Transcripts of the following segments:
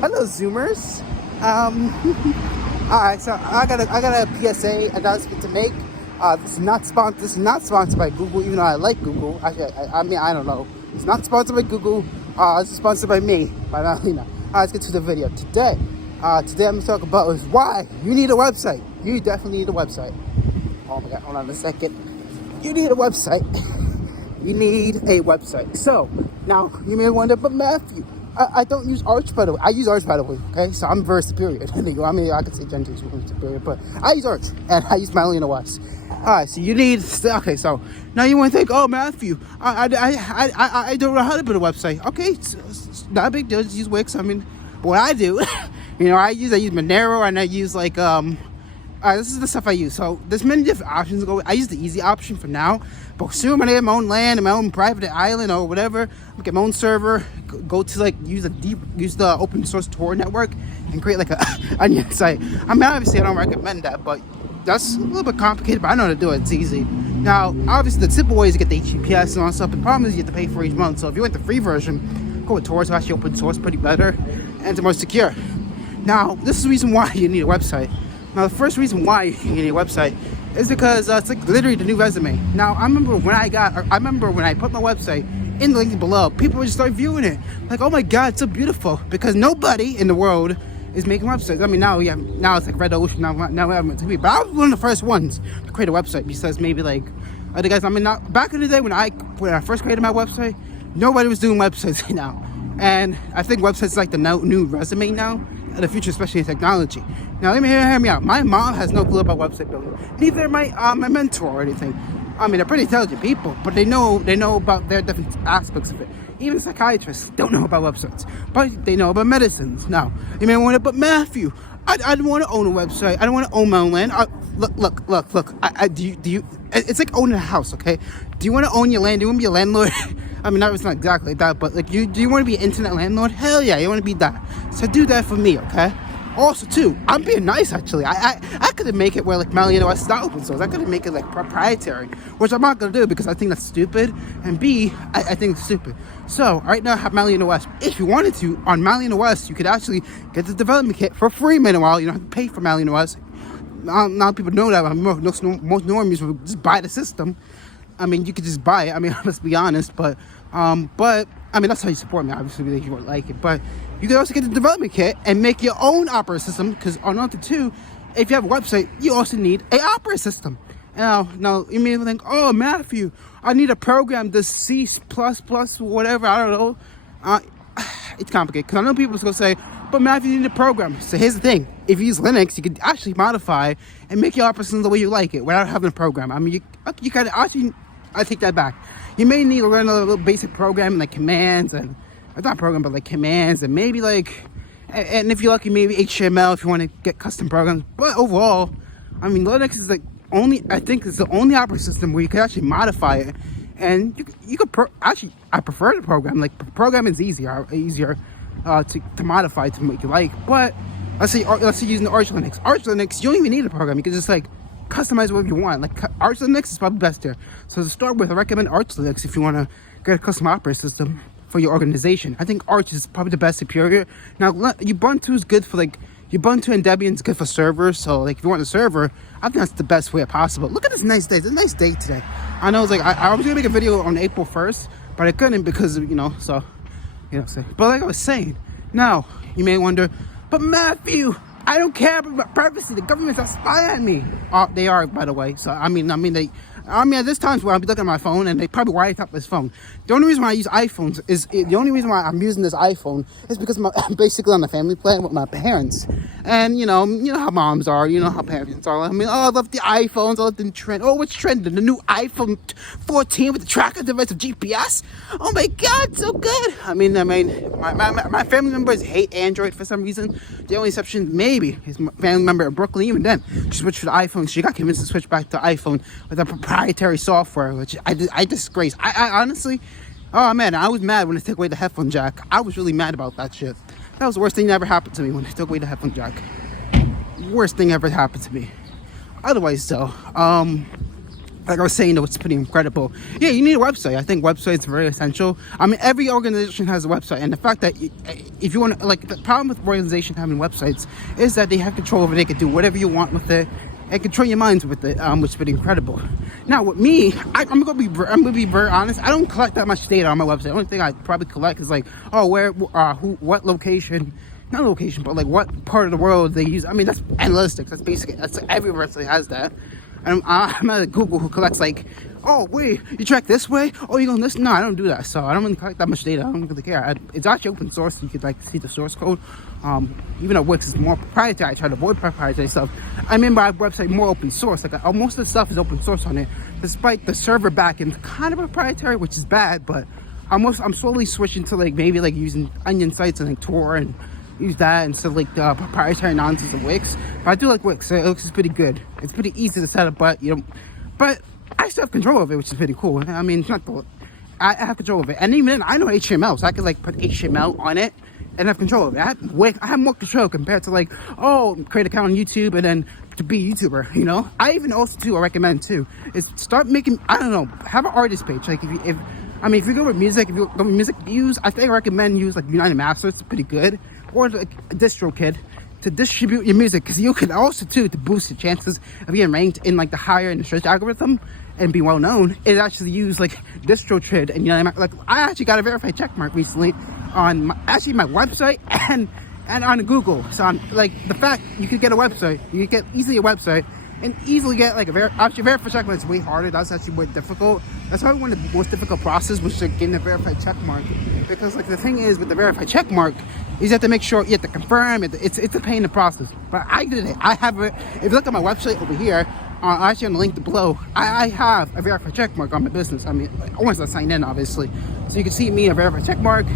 Hello, Zoomers. All right, so I got a PSA announcement to make. This is not sponsored. This is not sponsored by Google, even though I like Google. Actually, I mean, I don't know. It's not sponsored by Google. This is sponsored by me, by Mattolina. Let's get to the video today. Today I'm gonna talk about is why you need a website. You definitely need a website. Oh my God, hold on a second. You need a website. You need a website. So now you may wonder, but Matthew, I don't use Arch, by the way. I use Arch, by the way, okay? So I'm very superior. I mean, I could say Gen 2 is superior, but I use Arch, and I use Mattolina LLC. All right, so you need, okay, so now you want to think, oh, Matthew, I don't know how to build a website. Okay, it's not a big deal, just use Wix. I mean, what I do, I use Monero, and I use, this is the stuff I use. So there's many different options. I use the easy option for now. But soon when I get my own land and my own private island or whatever, I'll get my own server, go to use the open source Tor network and create like a onion site. I mean, obviously I don't recommend that, but that's a little bit complicated, but I know how to do it. It's easy. Now, obviously the simple way is to get the HTTPS and all that stuff. The problem is you have to pay for each month. So if you want the free version, go with Tor. It's actually open source, pretty better, and it's more secure. Now, this is the reason why you need a website. Now, the first reason why you need a website is because it's like literally the new resume. Now, I remember when I put my website in the link below, people would just start viewing it. Like, oh my God, it's so beautiful. Because nobody in the world is making websites. I mean, now it's like Red Ocean, now everyone's to be. But I was one of the first ones to create a website besides maybe like other guys. I mean, back in the day when I first created my website, nobody was doing websites now. And I think websites like the new resume now, in the future, especially in technology. Now, let me hear me out. My mom has no clue about website building. Neither my mentor or anything. I mean, they're pretty intelligent people, but they know about their different aspects of it. Even psychiatrists don't know about websites, but they know about medicines. Now, you may wonder, but Matthew, I don't want to own a website. I don't want to own my own land. Look. Do you? It's like owning a house, okay? Do you want to own your land? Do you want to be a landlord? I mean, it's not exactly that, but like, do you want to be an internet landlord? Hell yeah, you want to be that. So do that for me, okay? Also, too, I'm being nice, actually. I could make it where, like, Mattolina LLC is not open source. I could make it, like, proprietary, which I'm not going to do because I think that's stupid. And B, I think it's stupid. So, right now, I have Mattolina LLC. If you wanted to, on Mattolina LLC, you could actually get the development kit for free meanwhile. You don't have to pay for Mattolina LLC. Now people know that. Most normies will just buy the system. I mean, you could just buy it. I mean, let's be honest. But I mean, that's how you support me. Obviously, because you won't like it. But you can also get the development kit and make your own operating system. Because on number two, if you have a website, you also need an operating system. Now you may think, oh, Matthew, I need a program, the C++, whatever. I don't know. It's complicated because I know people are going to say, but Matthew, you need a program. So here's the thing. If you use Linux, you can actually modify and make your operating system the way you like it without having a program. I mean, you can actually, I take that back. You may need to learn a little basic programming like commands and, not program, but like commands and maybe like, and if you're lucky, maybe HTML if you want to get custom programs. But overall, I mean, Linux is like it's the only operating system where you can actually modify it. And you could actually, I prefer the program. Like, programming is easier to modify to make you like. But let's say you're using the Arch Linux. Arch Linux, you don't even need a program. You can just like customize whatever you want. Like, Arch Linux is probably best here. So to start with, I recommend Arch Linux if you want to get a custom operating system for your organization. I think Arch is probably the best superior. Now, Ubuntu is good for like, Ubuntu and Debian is good for servers. So like, if you want a server, I think that's the best way possible. Look at this nice day. It's a nice day today. I know it's like, I was gonna make a video on April 1st, but I couldn't because, so. But like I was saying, now you may wonder, but Matthew, I don't care about my privacy. The government's not spying on me. They are, by the way. So I mean, at this times where I'll be looking at my phone and they probably wiretap this phone. The only reason why I use iPhones the only reason why I'm using this iPhone is because I'm basically on a family plan with my parents. And you know how moms are, you know how parents are. I mean, oh, I love the iPhones, I love the trend. Oh, what's trending? The new iPhone 14 with the tracker device of GPS. Oh my God, so good. I mean, my family members hate Android for some reason. The only exception maybe is my family member in Brooklyn. Even then, she switched to the iPhone. She got convinced to switch back to iPhone with a proprietary software, which I disgrace. I honestly, oh man, I was mad when they took away the headphone jack. I was really mad about that shit. That was the worst thing that ever happened to me when they took away the headphone jack. Worst thing ever happened to me. Otherwise, though, like I was saying, though, it's pretty incredible. Yeah, you need a website. I think websites are very essential. I mean, every organization has a website, and the fact that if you want to, like, the problem with organizations having websites is that they have control over it. They can do whatever you want with it and control your minds with it, which is pretty incredible. Now, with me, I'm gonna be very honest. I don't collect that much data on my website. The only thing I probably collect is like, oh, where, who, what location. Not location, but like what part of the world they use. I mean, that's analytics. That's basically, that's every website has that. And I'm at Google, who collects like, oh wait, you track this way? Oh, you going this? No, I don't do that. So I don't really collect that much data. I don't really care. It's actually open source. So you could like see the source code. Even though Wix is more proprietary, I try to avoid proprietary stuff. I mean, my website more open source. Like most of the stuff is open source on it, despite the server backend kind of proprietary, which is bad. But I'm slowly switching to like maybe like using Onion sites and like Tor and use that instead of like the proprietary nonsense of Wix. But I do like Wix. Wix is pretty good. It's pretty easy to set up, but but I still have control of it, which is pretty cool. I mean, it's not the, I have control of it, and even then, I know HTML, so I could like put HTML on it and have control of it. I have more control compared to like, oh, create an account on YouTube and then to be a YouTuber. You know, I even also too, I recommend too, is start making, I don't know, have an artist page. Like if you go with music, if you go with music views, I think I recommend use like United Masters. It's pretty good. Or like a DistroKid to distribute your music, because you can also too, to boost the chances of getting ranked in like the higher in the search algorithm and be well known, it actually use like DistroKid. And like I actually got a verified check mark recently on my website and on Google. So on like the fact you could get a website, you could get easily a website and easily get like a verified check mark is way harder. That's actually more difficult. That's probably one of the most difficult process, which is like getting a verified check mark. Because like the thing is with the verified check mark is you have to make sure, you have to confirm it. It's a pain in the process. But I did it. I have it. If you look at my website over here, actually on the link below, I have a verified check mark on my business. I mean, once I sign in, obviously. So you can see me a verified check mark.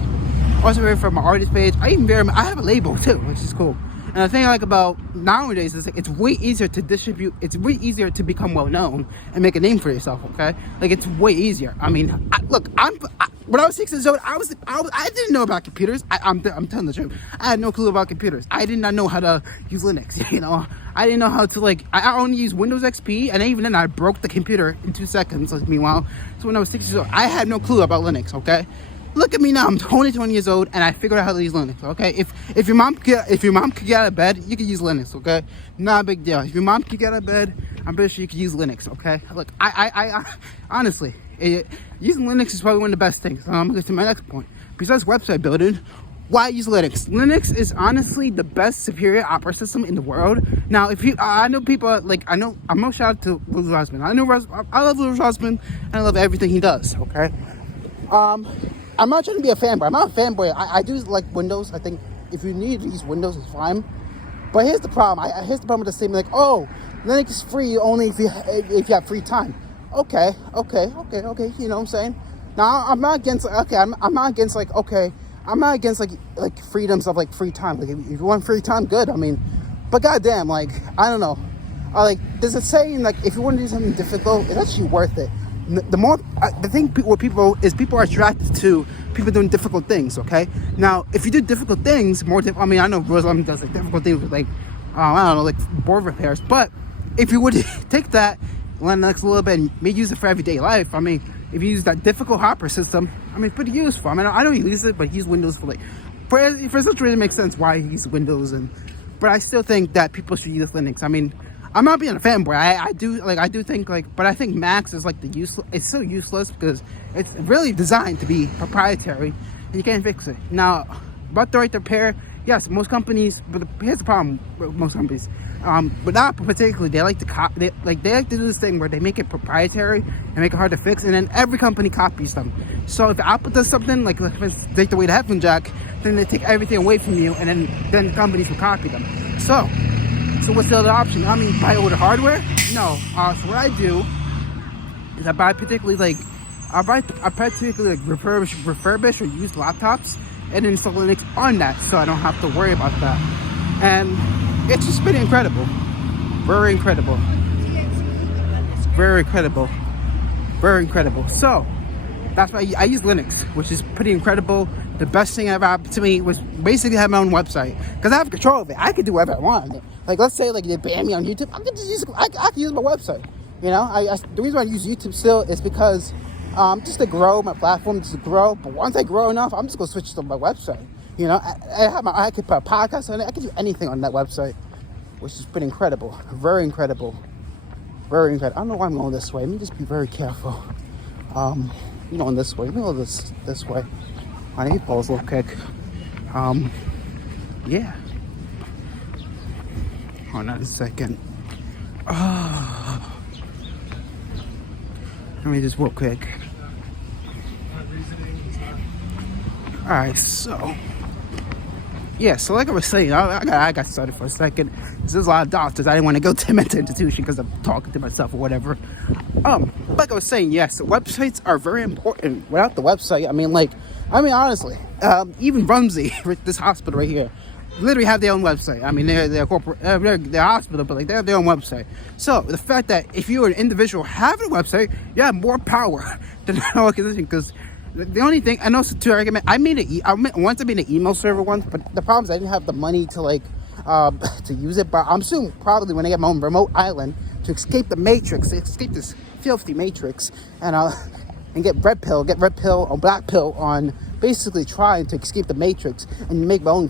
Also verify my artist page. I have a label too, which is cool. And the thing I like about nowadays is like it's way easier to distribute. It's way easier to become well known and make a name for yourself. Okay, like it's way easier. I mean, when I was 6 years old, I didn't know about computers. I'm telling the truth. I had no clue about computers. I did not know how to use Linux. You know, I didn't know how to like. I only used Windows XP, and even then I broke the computer in 2 seconds. Like, meanwhile, so when I was 6 years old, I had no clue about Linux. Okay. Look at me now. I'm 20 years old, and I figured out how to use Linux. Okay, if your mom could get out of bed, you could use Linux. Okay, not a big deal. If your mom could get out of bed, I'm pretty sure you could use Linux. Okay, look, I honestly, using Linux is probably one of the best things. I'm gonna get to my next point. Besides website building, why use Linux? Linux is honestly the best superior operating system in the world. Now, I know people like I'm no shout out to Louis Rossman. I love Louis Rossman, and I love everything he does. Okay, I'm not trying to be a fanboy. I'm not a fanboy. I do like Windows. I think if you need to use Windows, it's fine. But here's the problem. Here's the problem with the statement like, oh, Linux is free only if you have free time. Okay. You know what I'm saying? Now I'm not against. Okay, I'm not against like. Okay, I'm not against like freedoms of like free time. Like if you want free time, good. I mean, but goddamn, like I don't know. Like there's a saying like if you want to do something difficult, it's actually worth it. The thing with people is people are attracted to people doing difficult things. Okay, now if you do difficult things, I mean, I know Rosalind does like difficult things with like I don't know, like board repairs. But if you would take that Linux a little bit and maybe use it for everyday life, I mean, if you use that difficult hopper system, I mean, it's pretty useful. I mean, I don't use it, but he uses Windows for like for such reason, it makes sense why he uses Windows, but I still think that people should use Linux. I mean, I'm not being a fanboy. I do think but I think Max is like it's so useless because it's really designed to be proprietary and you can't fix it. Now, about the right to repair, yes, most companies, but here's the problem with most companies, but not particularly, they like to do this thing where they make it proprietary and make it hard to fix, and then every company copies them. So if Apple does something, like let's take away the headphone jack, then they take everything away from you, and then companies will copy them. So what's the other option? I mean, buy older hardware? No. So what I do is I particularly refurbish or used laptops and install Linux on that, so I don't have to worry about that. And it's just been incredible. Very incredible. Very incredible. Very incredible. So that's why I use Linux, which is pretty incredible. The best thing that ever happened to me was basically have my own website, because I have control of it. I can do whatever I want. Like let's say like they ban me on YouTube, I can use my website. You know, the reason why I use YouTube still is because just to grow my platform, just to grow. But once I grow enough, I'm just gonna switch to my website. You know, I could put a podcast on it. I could do anything on that website, which is pretty incredible. Very incredible. Very incredible. I don't know why I'm going this way. Let me just be very careful. You know, this way. Let me go this way. I need to pause real quick. Yeah. Hold on a second. Let me just real quick. Alright, so yeah, so like I was saying, I got started for a second. There's a lot of doctors. I didn't want to go to a mental institution because I'm talking to myself or whatever. Like I was saying, yes, websites are very important. Without the website, I mean, honestly, even Rumsey, this hospital right here, literally have their own website. I mean, they're corporate, they're hospital, but like they have their own website. So the fact that if you're an individual having a website, you have more power than an organization. Because the only thing I know, to recommend, I made an email server once, but the problem is I didn't have the money to to use it. But I'm soon probably when I get my own remote island to escape the matrix, escape this filthy matrix, and get red pill or black pill on basically trying to escape the matrix and make my own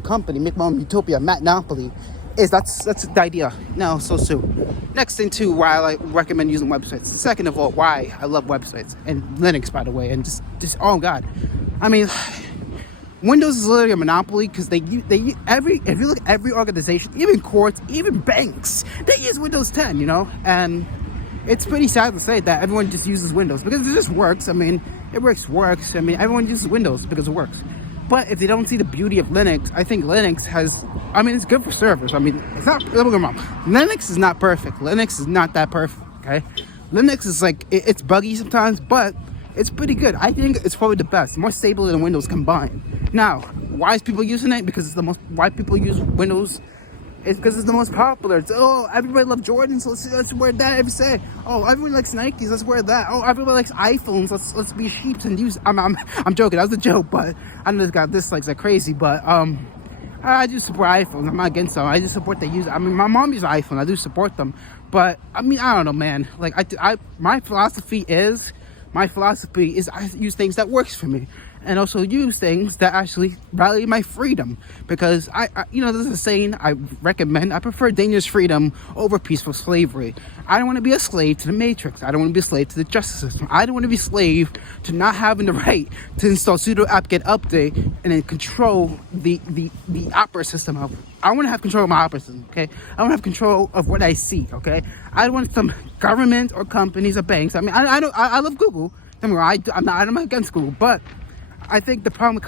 company, make my own utopia, Mattolina. That's the idea. No, so soon. Next thing too, why I recommend using websites. Second of all, why I love websites and Linux, by the way, and just oh god, I mean, Windows is literally a monopoly because if you look at every organization, even courts, even banks, they use Windows 10, you know, and it's pretty sad to say that everyone just uses Windows because it just works. I mean, it works. I mean, everyone uses Windows because it works. But if they don't see the beauty of Linux, I think Linux it's good for servers. I mean, it's not, don't get me wrong. Linux is not perfect. Linux is not that perfect, okay? Linux is it's buggy sometimes, but it's pretty good. I think it's probably the best, more stable than Windows combined. Now, why is people using it? Because why people use Windows? It's because it's the most popular. It's, everybody loves Jordans, so let's wear that every day. Oh, everyone likes Nikes, let's wear that. Oh, everybody likes iPhones, let's be sheeps and use. I'm joking. That was a joke, but I know this got dislikes like crazy. But I do support iPhones. I'm not against them. I just support they use. I mean, my mom uses iPhone. I do support them, but I mean, I don't know, man. Like my philosophy is I use things that works for me. And also use things that actually value my freedom, because I there's a saying I prefer dangerous freedom over peaceful slavery. I don't want to be a slave to the matrix. I don't want to be a slave to the justice system. I don't want to be a slave to not having the right to install sudo apt-get update and then control the operating system. I want to have control of my operating system, okay? I want to have control of what I see, okay? I don't want some government or companies or banks. I mean, I love Google. I'm not against Google, but I think the problem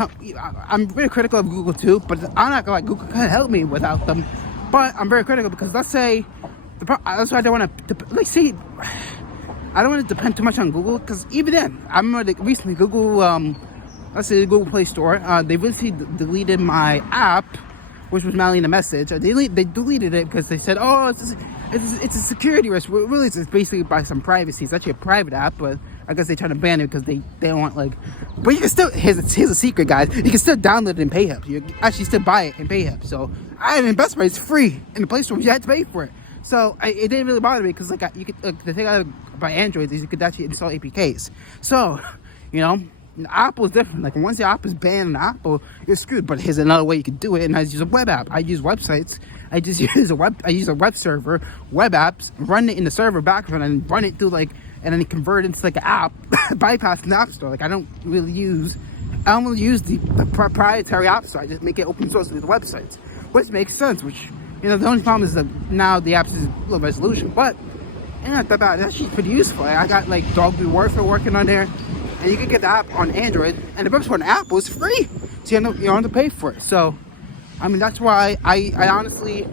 I'm very critical of Google too, but I'm not gonna Google can help me without them. But I'm very critical because let's say that's why I don't want to I don't want to depend too much on Google, because even then I remember recently Google let's say the Google Play Store they recently deleted my app, which was Mattolina Message. They deleted it because they said, oh, it's a security risk. Well, really, it's basically by some privacy. It's actually a private app, but I guess they try to ban it because they don't want but you can still, here's a secret, guys. You can still download it and pay up. You actually still buy it and pay up. So best part, it's free in the Play Store. You had to pay for it. So it didn't really bother me because you could the thing about Android is you could actually install APKs. So Apple is different. Once your app is banned on Apple, you're screwed. But here's another way you can do it, and I use a web app. I use websites. I use a web server, web apps, run it in the server background, and run it through and then convert it into an app, bypass the app store. I don't really use the proprietary app store. I just make it open source with the websites, which makes sense. Which the only problem is that now the apps is low resolution, but it's not that bad. It's actually pretty useful. I got Dog Food Warfare working on there. And you can get the app on Android, and the best part, Apple is free, so you don't have to pay for it. So, I mean, that's why I honestly,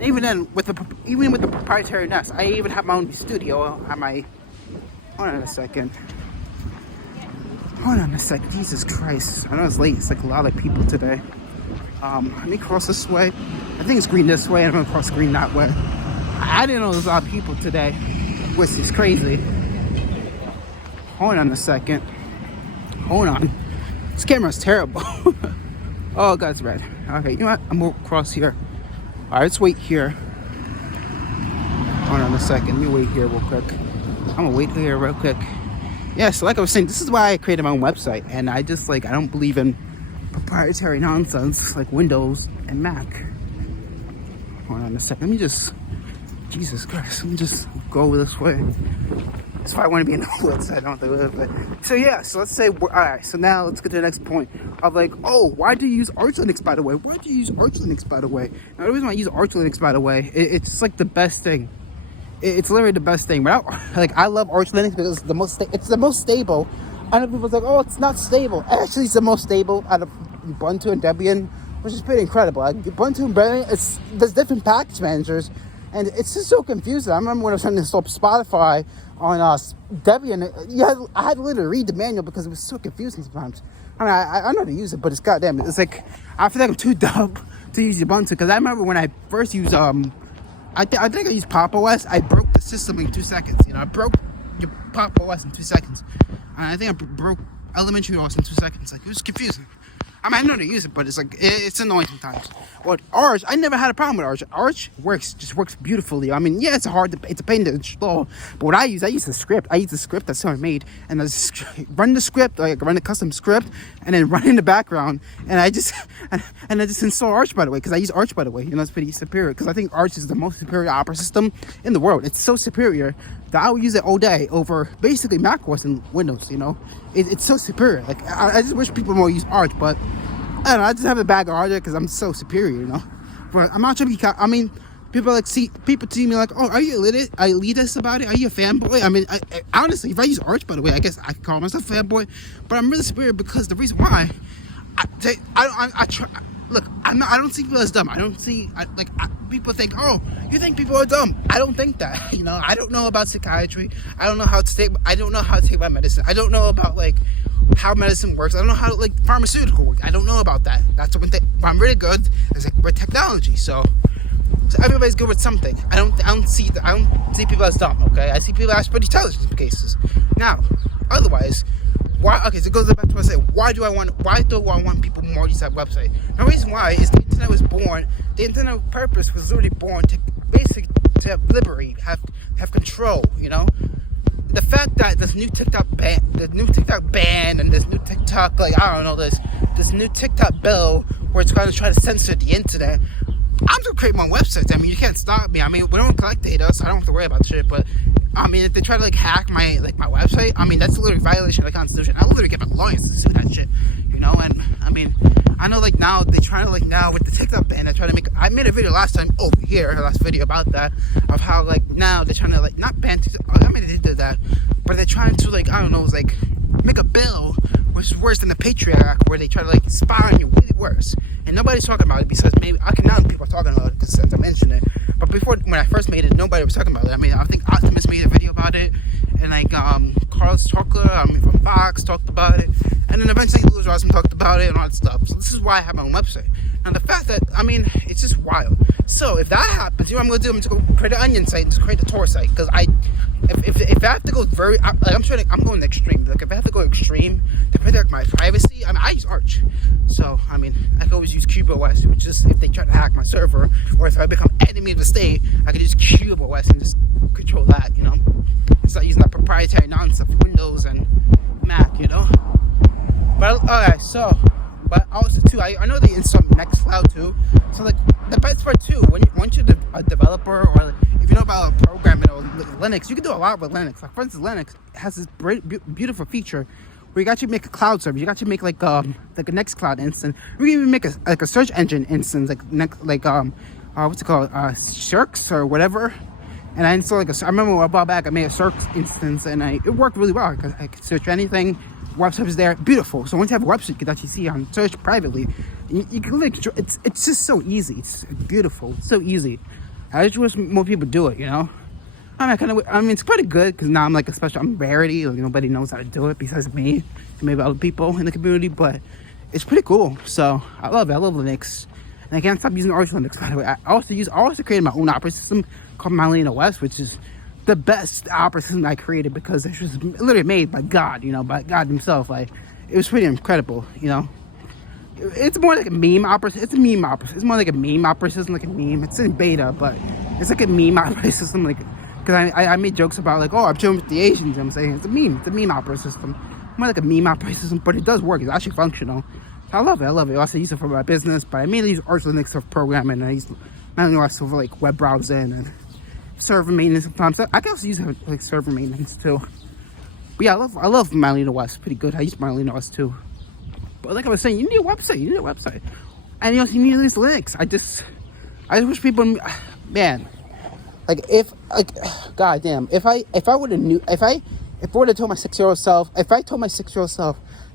even with the proprietary nest, I even have my own studio at my. Hold on a second. Jesus Christ! I know it's late. It's a lot of people today. Let me cross this way. I think it's green this way. I'm gonna cross green that way. I didn't know there was a lot of people today, which is crazy. Hold on a second. Hold on. This camera's terrible. Oh, God, it's red. Okay, you know what? I'm gonna cross here. All right, let's wait here. Hold on a second. Let me wait here real quick. I'm gonna wait here real quick. Yeah, so like I was saying, this is why I created my own website, and I just like I don't believe in proprietary nonsense like Windows and Mac. Hold on a second. Let me just, Jesus Christ, let me just go this way. That's why I want to be in the woods. I don't do it, but so yeah. So let's say, all right. So now let's get to the next point of like, oh, why do you use Arch Linux, by the way? Why do you use Arch Linux, by the way? Now the reason why I use Arch Linux, by the way, it's just like the best thing. It's literally the best thing. But like I love Arch Linux because it's the most stable. I know people's like, oh, it's not stable. Actually, it's the most stable out of Ubuntu and Debian, which is pretty incredible. Like Ubuntu and Debian, there's different package managers, and it's just so confusing. I remember when I was trying to install Spotify on Debian, I had to literally read the manual because it was so confusing sometimes. I mean, I know how to use it, but it's goddamn. It's like I feel like I'm too dumb to use Ubuntu because I remember when I first used I think I used Pop OS. I broke the system in 2 seconds. You know, I broke your Pop OS in 2 seconds. And I think I broke Elementary OS in 2 seconds. Like, it was confusing. I mean, I know how to use it, but it's like, it's annoying sometimes. But Arch, I never had a problem with Arch. Arch just works beautifully. I mean, yeah, it's a pain to install. But what I use the script. I use the script that's already made. And I just run the script, like run the custom script, and then run in the background. And I just install Arch, by the way, because I use Arch, by the way. You know, it's pretty superior. Because I think Arch is the most superior operating system in the world. It's so superior that I would use it all day over basically Mac OS and Windows, you know. It's so superior. Like, I just wish people more use Arch, but I don't know, I just have a bag of Arch because I'm so superior, you know. But I'm not trying to be, I mean, people see me like, oh, are you elitist about it? Are you a fanboy? I mean, I honestly, if I use Arch, by the way, I guess I could call myself a fanboy, but I'm really superior because the reason why, I try. Look, I don't see people as dumb. I don't see, people think, oh, you think people are dumb. I don't think that, you know. I don't know about psychiatry. I don't know how to take my medicine. I don't know about, like, how medicine works. I don't know how, like, pharmaceutical works. I don't know about that. That's one thing. But I'm really good is, like, with technology. So everybody's good with something. I don't see people as dumb, okay? I see people as pretty intelligent in cases. Now, otherwise, why? Okay, so it goes back to what I said. Why do I want people more use that website? The reason why is the internet was born. The internet purpose was literally born to have liberty, have control. You know, the fact that this new TikTok ban, and this new TikTok, like, I don't know, this new TikTok bill where it's going to try to censor the internet. I'm gonna create my own websites. I mean, you can't stop me. I mean, we don't collect data, so I don't have to worry about shit. But I mean, if they try to like hack my website, I mean, that's literally a violation of the Constitution. I literally get my lawyers to sue that shit, you know. And I mean, I know like now they try to like now with the TikTok ban, they try to make. I made a video last video about that, of how like now they're trying to like not ban TikTok. I mean, they did that, but they're trying to like, I don't know, like make a bill which is worse than the Patriot Act, where they try to like spy on you, really worse. And nobody's talking about it because maybe now people are talking about it because I mentioned it. But before, when I first made it, nobody was talking about it. I mean, I think Optimus made a video about it, and like Carlos Tucker, from Fox talked about it, and then eventually Louis Rossman talked about it and all that stuff. So this is why I have my own website. And the fact that, I mean, it's just wild. So if that happens, you know what I'm going to do? I'm just going to create an onion site and just create a Tor site. Because if I have to go I'm going extreme. Like, if I have to go extreme to protect my privacy, I mean, I use Arch. So, I mean, I can always use CubeOS, which is if they try to hack my server, or if I become enemy of the state, I can use CubeOS and just control that, you know? It's not using that proprietary nonsense of Windows and Mac, you know? But, alright, so... But also too, I know they install Nextcloud too. So like the best part too, once you're a developer, or like, if you know about programming or Linux, you can do a lot with Linux. Like for instance, Linux has this beautiful feature where you can actually make a cloud server. You can actually make like a Nextcloud instance. You can even make a search engine instance, what's it called, Cirx or whatever. And I installed I remember a while back I made a Cirx instance, and it worked really well because I could search anything. Website is there, beautiful. So once you have a website, you can actually see on search privately. You can like, it's just so easy. It's beautiful. It's so easy. I just wish more people do it. You know, I mean, it's pretty good because now I'm like I'm rarity. Like, nobody knows how to do it besides me and maybe other people in the community. But it's pretty cool. So I love it. I love Linux, and I can't stop using Arch Linux. By the way, I also created my own operating system called Mattolina LLC, which is the best operating system I created because it was literally made by God, you know, by God himself. Like, it was pretty incredible, you know. It's more like a meme operating. It's a meme operating. It's more like a meme operating system, like a meme. It's in beta, but it's like a meme operating system. Like, because I made jokes about like, oh, I'm chilling with the Asians. You know what I'm saying, it's a meme operating system, more like a meme operating system, but it does work. It's actually functional. So I love it. I also use it for my business, but I mainly use Arch Linux for programming, and I use mainly also for like web browsing and server maintenance sometimes. I can also use it for like server maintenance too. But yeah, I love Mattolina West. Pretty good. I use Mattolina West too. But like I was saying, you need a website. And you need these links. I just wish people, man, like goddamn, if I would have told my 6-year-old self,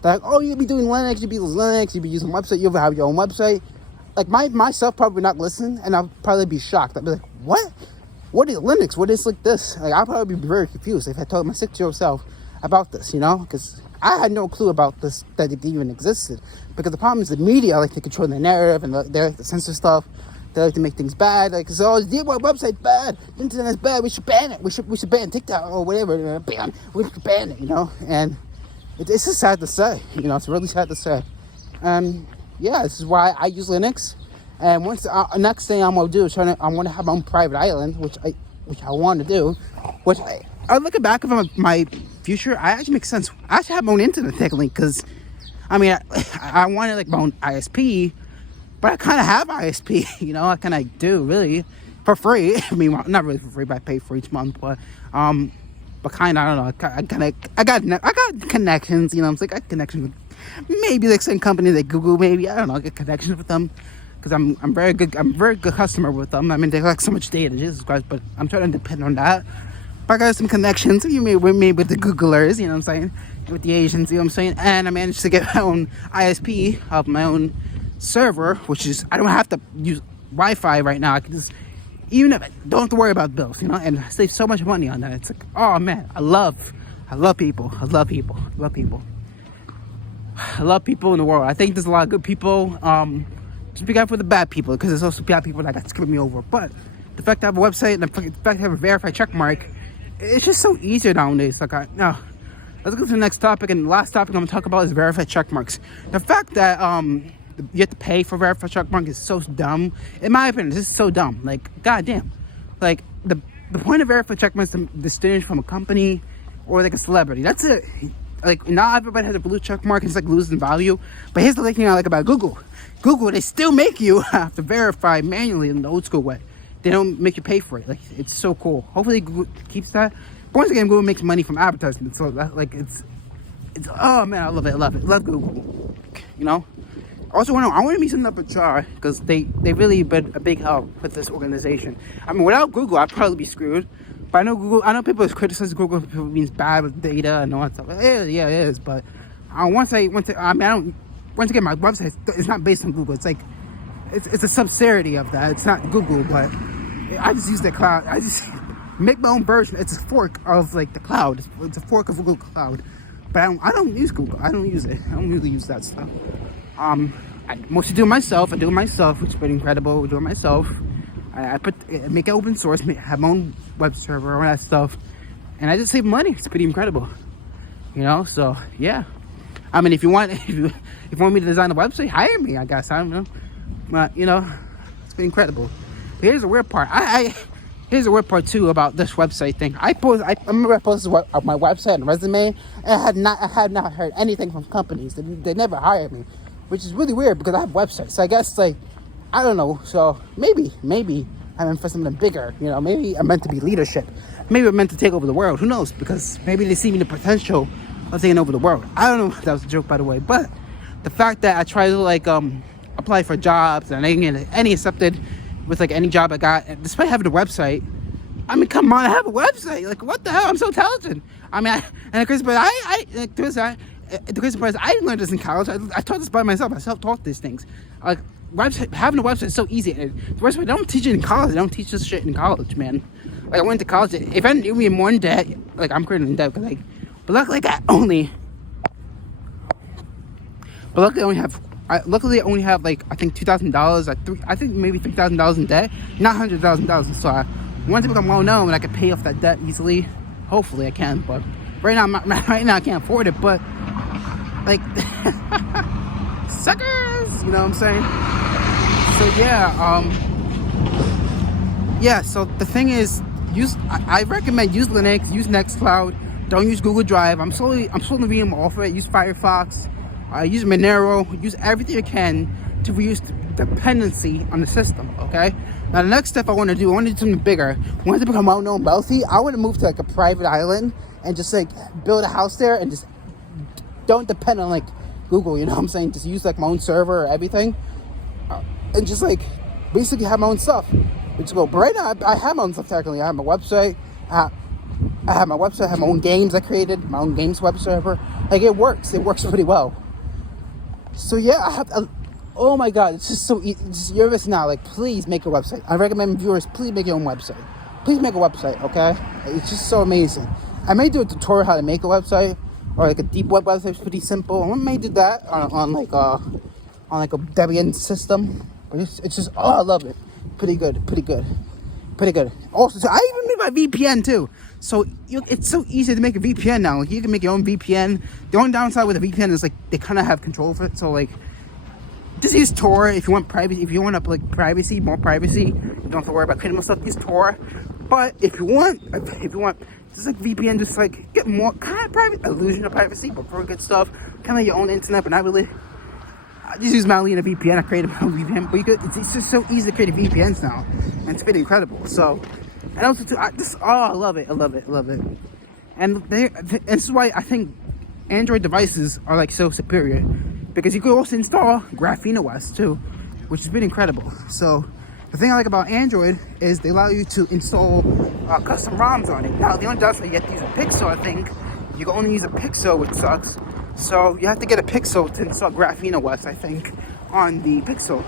that like, oh, you'd be doing Linux, you'd be using Linux, you'd be using website, you'll have your own website. Like myself probably not listen, and I'll probably be shocked. I'd be like, what? What is Linux? What is like this? Like, I'll probably be very confused if I told my 6-year-old self about this, because I had no clue about this, that it even existed. Because the problem is the media like to control the narrative, and they like to censor stuff. They like to make things bad. Like, so the website's bad, the internet's bad, we should ban it. We should ban TikTok or whatever. We should ban it, And it's just sad to say, It's really sad to say. Yeah, this is why I use Linux. And once next thing I'm gonna do is I want to have my own private island, which I want to do. Which I looking back at my future, I actually make sense. I should have my own internet technically, because I wanted like my own ISP, but I kind of have ISP. I kind of do really for free. I mean, not really for free, but I pay for each month. But kind of, I don't know. I got connections. I'm like, I got connections with maybe like some company like Google. Maybe I don't know. I get connections with them. Because I'm very good. I'm a very good customer with them. I mean, they collect so much data, Jesus Christ. But I'm trying to depend on that. But I got some connections. With me with the Googlers, you know what I'm saying, with the Asians, you know what I'm saying. And I managed to get my own ISP of my own server, which is I don't have to use Wi-Fi right now. I can just don't have to worry about bills, and I save so much money on that. It's like, oh man, I love people. I love people in the world. I think there's a lot of good people. Just be out for the bad people, because there's also bad people that got screwed me over. But the fact that I have a website and the fact that I have a verified check mark, it's just so easier nowadays. Like, now, let's go to the next topic. And the last topic I'm going to talk about is verified check marks. The fact that you have to pay for verified check mark is so dumb. In my opinion, this is so dumb. Like, goddamn. Like, the point of verified check mark is to distinguish from a company or like a celebrity. That's it. Like, not everybody has a blue check mark. It's like losing value. But here's the thing I like about Google. Google, they still make you have to verify manually in the old school way. They don't make you pay for it. Like, it's so cool. Hopefully Google keeps that. But once again, Google makes money from advertising. So that, like, it's oh man, I love it. Love Google. Also, I want to meet something up with Char, because they really been a big help with this organization. I mean, without Google, I'd probably be screwed. But I know people criticize Google. People means bad with data and all that stuff. Yeah, it is. But once again, my website is not based on Google. It's like it's a subsidiary of that. It's not Google, but I just use the cloud. I just make my own version. It's a fork of like the cloud. It's a fork of Google Cloud. But I don't use Google. I don't use it. I don't really use that stuff. I mostly do it myself. I do it myself, which is pretty incredible. I do it myself. I make it open source, have my own web server, all that stuff, and I just save money. It's pretty incredible, So yeah, I mean, if you want me to design a website, hire me. I guess I don't know, but it's pretty incredible. But here's the weird part. Here's the weird part too about this website thing. I remember I posted my website and resume, and I had not heard anything from companies. They never hired me, which is really weird because I have websites. So I guess like, I don't know. So maybe I'm in for something bigger. Maybe I'm meant to be leadership. Maybe I'm meant to take over the world. Who knows? Because maybe they see me the potential of taking over the world. I don't know if that was a joke, by the way. But the fact that I try to like apply for jobs and I didn't get any accepted with like any job I got, despite having a website. I mean, come on, I have a website. Like, what the hell? I'm so talented. I mean, and the crazy part, the crazy part is I didn't learn this in college. I taught this by myself. I self-taught these things. Like, having a website is so easy. And the worst part, they don't teach it in college. They don't teach this shit in college, man. Like, I went to college. If I knew me more in debt, like, I'm currently in debt. Cause, like, but luckily, I only have like, I think $2,000. I think maybe $3,000 in debt, not $100,000. So I want to become well known and I can pay off that debt easily. Hopefully I can, but right now I can't afford it. But like, suckers, you know what I'm saying? So yeah, so the thing is, I recommend use Linux, use Nextcloud. Don't use Google Drive. I'm slowly reading off of it. Use Firefox, use Monero, use everything you can to reduce dependency on the system. Okay. Now the next step I want to do something bigger. Once I become well-known, wealthy, I want to move to like a private island and just like build a house there and just don't depend on like Google. You know what I'm saying? Just use like my own server or everything, and just like basically have my own stuff. Which go. But right now I have my own stuff technically. I have my website. I have my website, I have my own games I created, my own games web server. Like it works pretty well. So yeah, I have, oh my God, it's just so easy. You're this now, like please make a website. I recommend viewers, please make your own website. Please make a website, okay? It's just so amazing. I may do a tutorial how to make a website, or like a deep web website, it's pretty simple. I may do that on like a Debian system. But it's just, oh, I love it. Pretty good. Also, so I even made my VPN too. So it's so easy to make a VPN now. Like you can make your own VPN. The only downside with a VPN is like they kind of have control of it. So like, just use Tor if you want privacy. If you want more privacy, you don't have to worry about creating more stuff. Use Tor. But if you want, just like VPN, just like get more kind of private, illusion of privacy, but for good stuff, kind of your own internet. But not really. I just use Mattolina VPN. I created my own VPN, but it's just so easy to create VPNs now, and it's been incredible. So, and also too, I love it. And this is why I think Android devices are like so superior, because you could also install Graphene OS too, which has been incredible. So, the thing I like about Android is they allow you to install custom ROMs on it. Now, the only downside, you have to use a Pixel. I think you can only use a Pixel, which sucks. So you have to get a Pixel to install Graphene OS, I think, on the Pixel.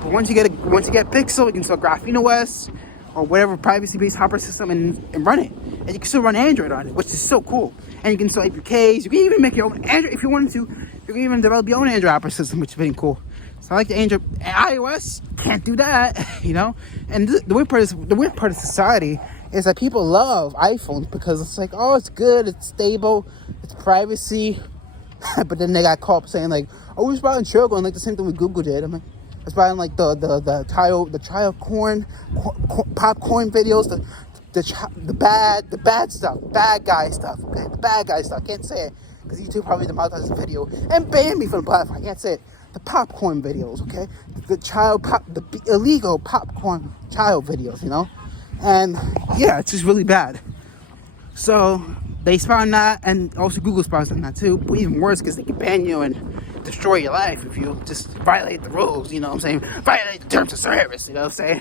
But once you get Pixel, you can install Graphene OS or whatever privacy-based operating system and run it. And you can still run Android on it, which is so cool. And you can install APKs. You can even make your own Android if you wanted to. You can even develop your own Android operating system, which is very cool. So I like the Android. iOS can't do that, you know. And the weird part of society is that people love iPhones because it's like, oh, it's good, it's stable, it's privacy. But then they got caught up saying like, oh, we're buying Chogo, and like the same thing with Google did. I mean, I was buying like the child popcorn videos, the bad stuff, bad guy stuff. Okay, the bad guy stuff. Can't say it because YouTube probably demonetized the video and banned me from the platform. I can't say it. The popcorn videos, okay, the illegal popcorn child videos, you know, and yeah, it's just really bad. So they spy on that, and also Google spies on that too. But even worse, because they can ban you and destroy your life if you just violate the rules, you know what I'm saying? Violate the terms of service, you know what I'm saying?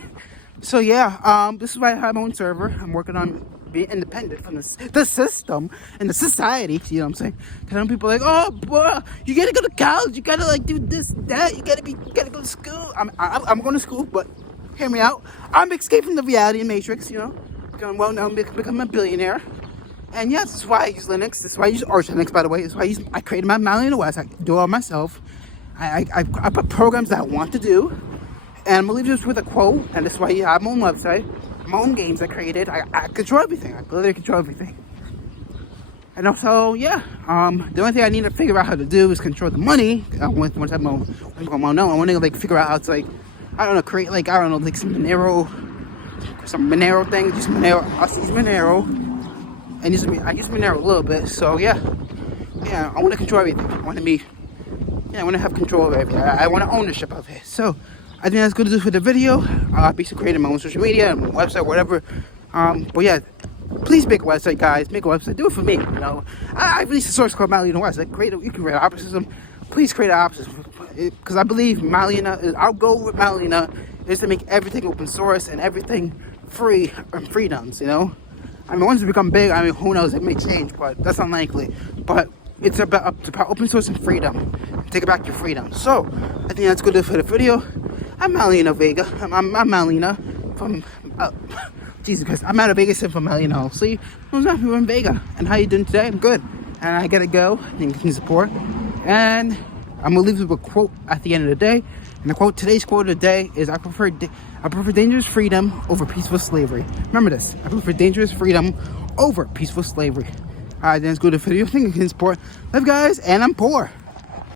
So yeah, this is why I have my own server. I'm working on being independent from the system and the society, you know what I'm saying? Because some people are like, oh, boy, you gotta go to college, you gotta like do this, that, you gotta go to school. I'm going to school, but hear me out. I'm escaping the reality matrix, you know? Becoming well-known, becoming a billionaire. And yeah, this is why I use Linux. This is why I use Arch Linux, by the way. This is why I created my Mattolina OS. I do it all myself. I put programs that I want to do. And I'm going to leave this with a quote. And this is why I have my own website, my own games I created. I control everything. I literally control everything. And also, yeah, the only thing I need to figure out how to do is control the money. Once I'm well-known, I want to like figure out how to like, I don't know, create like, I don't know, like some Monero thing. Use Monero. I'll use Monero. And I use Monero a little bit, so yeah, I want to control everything. I want to have control of everything. I want ownership of it. So I think that's good to do for the video. I basically created my own social media, my website, whatever. But yeah, please make a website, guys. Make a website. Do it for me. You know, I released a source called Mattolina OS. You can create an operating system. Please create an operating system, because I believe Mattolina. Our goal with Mattolina is to make everything open source and everything free and freedoms. You know. I mean, once it become big, I mean, who knows, it may change, but that's unlikely. But it's about open source and freedom. Take back your freedom. So, I think that's good for the video. I'm Mattolina Vega. I'm Mattolina from, Jesus Christ, I'm out of Vegas and from Mattolina LLC. Who's not from Vega? And how you doing today? I'm good. And I gotta go. Thank you for your support. And I'm gonna leave you with a quote at the end of the day. And the quote, today's quote of the day is, I prefer dangerous freedom over peaceful slavery. Remember this. I prefer dangerous freedom over peaceful slavery. Alright, then let's go to the video. Thank you for your support. Love, guys, and I'm poor.